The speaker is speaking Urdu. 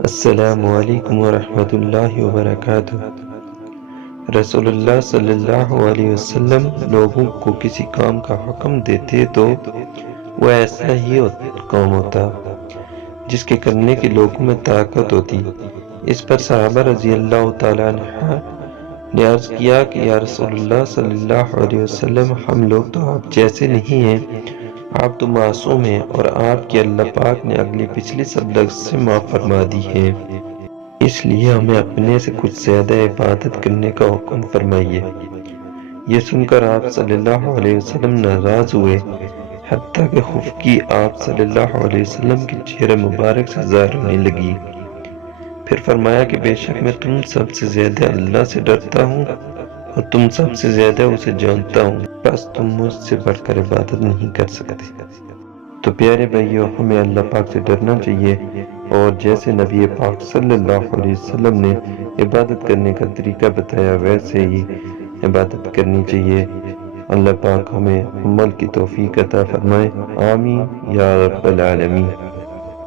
السلام علیکم ورحمۃ اللہ وبرکاتہ۔ رسول اللہ صلی اللہ علیہ وسلم لوگوں کو کسی کام کا حکم دیتے تو وہ ایسا ہی کام ہوتا جس کے کرنے کی لوگوں میں طاقت ہوتی۔ اس پر صحابہ رضی اللہ تعالیٰ عنہ نے عرض کیا کہ یا رسول اللہ صلی اللہ علیہ وسلم، ہم لوگ تو آپ جیسے نہیں ہیں، آپ تو معصوم ہیں اور آپ کی اللہ پاک نے اگلی پچھلی سب لفظ سے معاف فرما دی ہے، اس لیے ہمیں اپنے سے کچھ زیادہ عبادت کرنے کا حکم فرمائیے۔ یہ سن کر آپ صلی اللہ علیہ وسلم ناراض ہوئے، حتیٰ کہ خفقی آپ صلی اللہ علیہ وسلم کے چہرے مبارک سے ظاہر ہونے لگی۔ پھر فرمایا کہ بے شک میں تم سب سے زیادہ اللہ سے ڈرتا ہوں اور تم سب سے زیادہ اسے جانتا ہوں، بس تم مجھ سے بڑھ کر عبادت نہیں کر سکتے۔ تو پیارے بھائیو، ہمیں اللہ پاک سے ڈرنا چاہیے، اور جیسے نبی پاک صلی اللہ علیہ وسلم نے عبادت کرنے کا طریقہ بتایا ویسے ہی عبادت کرنی چاہیے۔ اللہ پاک ہمیں عمل کی توفیق عطا فرمائے، آمین یا رب العالمین۔